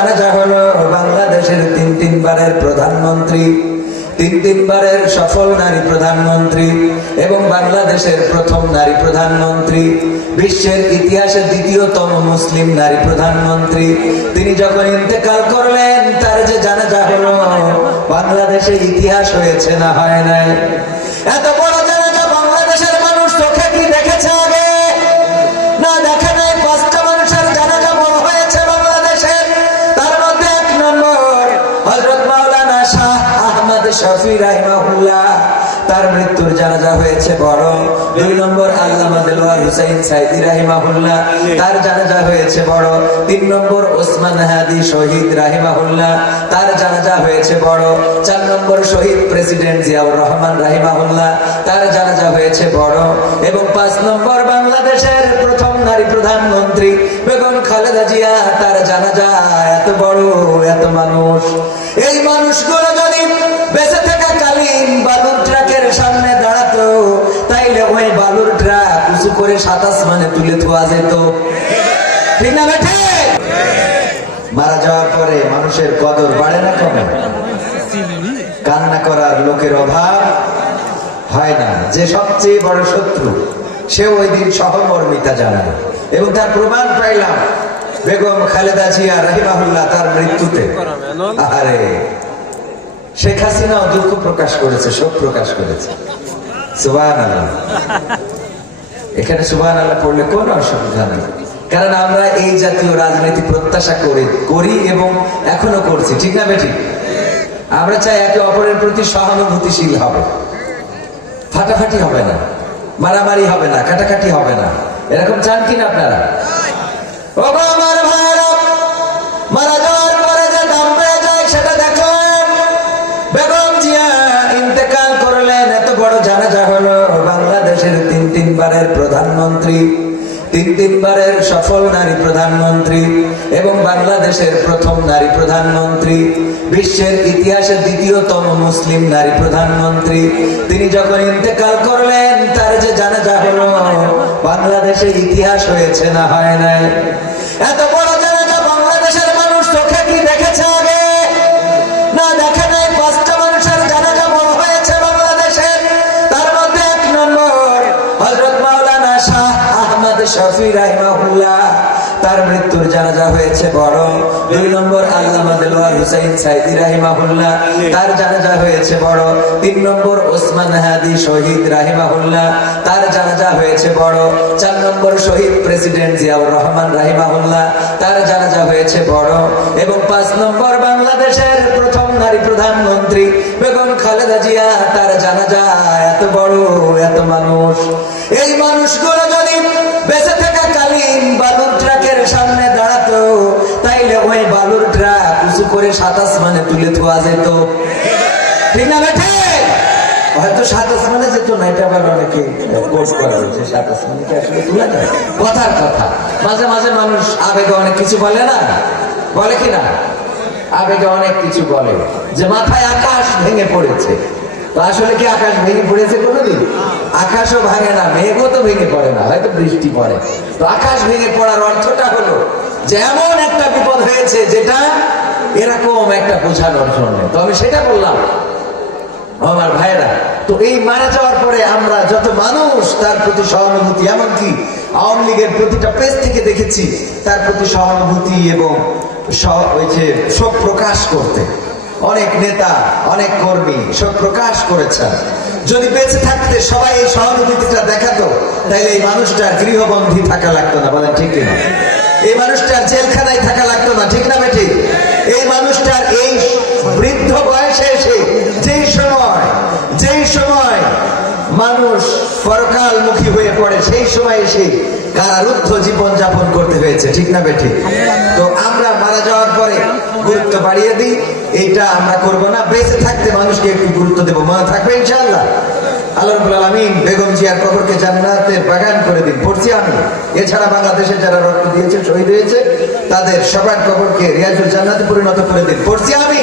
জানাজা হলো বাংলাদেশের তিন তিনবারের প্রধানমন্ত্রী, তিন তিনবারের সফল নারী প্রধানমন্ত্রী এবং বাংলাদেশের প্রথম নারী প্রধানমন্ত্রী, বিশ্বের ইতিহাসে দ্বিতীয়তম মুসলিম নারী প্রধানমন্ত্রী। তিনি যখন ইন্তেকাল করলেন, তার যে জানাজা হলো, বাংলাদেশে ইতিহাস হয়েছে না হয় নাই। এত শফি রাহিমাহুল্লাহ, তার মৃত্যুর জানাজা হয়েছে বড় দুই নম্বর আল্লামা দেলোয়ার হুসাইন সাইদি রাহিমাহুল্লাহ, তার জানাজা হয়েছে বড় তিন নম্বর ওসমান হাদি শহীদ রাহিমাহুল্লাহ, তার জানাজা হয়েছে বড় চার নম্বর শহীদ প্রেসিডেন্ট জিয়াউর রহমান রাহিমাহুল্লাহ, তার জানাজা হয়েছে বড় এবং পাঁচ নম্বর বাংলাদেশের প্রথম নারী প্রধানমন্ত্রী বেগম খালেদা জিয়া, তার জানাজা এত বড়, এত মানুষ। এই মানুষগুলো বেঁচে থাকা কালীন বালুর ট্রাকের সামনে দাঁড়াতো, তাইলে ওই বালুর ট্রাক উঁচু করে সাতাশ মানে তুলে থোয়া যেত। ঠিক না মারা যাওয়ার পরে মানুষের কদর বাড়ে না কমে। কান্না করার লোকের অভাব হয় না। যে সবচেয়ে বড় শত্রু, সে ওই দিন সহমর্মিতা জানায়। এবং তার প্রমাণ পাইলাম, বেগম খালেদা জিয়া রাহিমাহুল্লাহ তার মৃত্যুতে। আরে শেখ হাসিনাও দুঃখ প্রকাশ করেছে শোক প্রকাশ করেছে। সুবাহ এখানে সুবাহ আল্লাহ পড়লে কোনো অসুবিধা নেই। কারণ আমরা এই জাতীয় রাজনীতি প্রত্যাশা করি করি এবং এখনও করছি ঠিক না বেঠিক? আমরা চাই একে অপরের প্রতি সহানুভূতিশীল হবে। ফাটাফাটি হবে না মারামারি হবে না কাটাকাটি হবে না। এরকম চান কিনা আপনারা? মারা হলো বাংলাদেশের তিন তিনবারের প্রধানমন্ত্রী, তিন তিনবারের সফল নারী প্রধানমন্ত্রী এবং বাংলাদেশের প্রথম নারী প্রধানমন্ত্রী, বিশ্বের ইতিহাসে দ্বিতীয়তম মুসলিম নারী প্রধানমন্ত্রী। তিনি যখন ইন্তেকাল করলেন, তার যে জানাজা হলো বাংলাদেশে ইতিহাস হয়েছে না হয় নাই। এত শফি রাহিমাহুল্লাহ, তার মৃত্যুর জানাজা হয়েছে বড়। দুই নম্বর আল্লামা দেলোয়ার হুসাইন সাইদি রাহিমাহুল্লাহ, তার জানাজা হয়েছে বড়। তিন নম্বর ওসমান হাদি শহীদ রাহিমাহুল্লাহ, তার জানাজা হয়েছে বড়। চার নম্বর শহীদ প্রেসিডেন্ট জিয়াউর রহমান রাহিমাহুল্লাহ, তার জানাজা হয়েছে বড়। এবং পাঁচ নম্বর বাংলাদেশের প্রথম নারী প্রধানমন্ত্রী বেগম খালেদা জিয়া, তার জানাজা এত বড়, এত মানুষ। এই মানুষগুলো সাতাশ মানে তুলে থোয়া যেত। ঠিক না বেঠে? হয়তো সাত আসমানে যেত না, এটা আবার অনেকে যায় কথার কথা। মাঝে মাঝে মানুষ আবেগে অনেক কিছু বলে না? বলে কি না? আবেগে অনেক কিছু বলে। যে মাথায় আকাশ ভেঙে পড়েছে। তো আসলে কি আকাশ ভেঙে পড়েছে কোনোদিন? আকাশও ভাঙে না, মেঘও তো ভেঙে পড়ে না, হয়তো বৃষ্টি পড়ে। তো আকাশ ভেঙে পড়ার অর্থটা হলো যে এমন একটা বিপদ একটা বোঝানোর জন্য। তো আমি সেটা বললাম, আমার ভাইরা তো এই মারা যাওয়ার পরে আমরা যত মানুষ, তার প্রতি সহানুভূতি, এমনকি আওয়ামী লীগের প্রতিটা পেজ থেকে দেখেছি, তার প্রতি সহানুভূতি এবং শোক প্রকাশ করতে। অনেক নেতা, অনেক কর্মী শোক প্রকাশ করেছেন। যদি বেঁচে থাকতে সবাই এই সহানুভূতিটা দেখাতো তাহলে এই মানুষটার গৃহবন্দী থাকা লাগতো না, বলেন ঠিক কিনা? এই মানুষটার জেলখানায় থাকা লাগতো না, ঠিক না বেঠি এই মানুষটার এই বৃদ্ধ বয়সে এসে যেই সময় যেই সময় মানুষ পরকালমুখী হয়ে পড়ে, সেই সময় এসে কারারুদ্ধ জীবন যাপন করতে হয়েছে, ঠিক না বেঠি? তো আমরা মারা যাওয়ার পরে গুরুত্ব বাড়িয়ে দিই, এইটা আমরা করব না। বেঁচে থাকতে মানুষকে একটু গুরুত্ব দেবো। মনে থাকবে রাব্বুল বেগম জিয়ার কবরকে জান্নাতের বাগান করে দিন। পড়ছি আমি। এছাড়া বাংলাদেশে যারা রক্ত দিয়েছে, শহীদ হয়েছে তাদের সবার কবরকে রিয়াজুল জান্নাতে পরিণত করে দিন। পড়ছি আমি?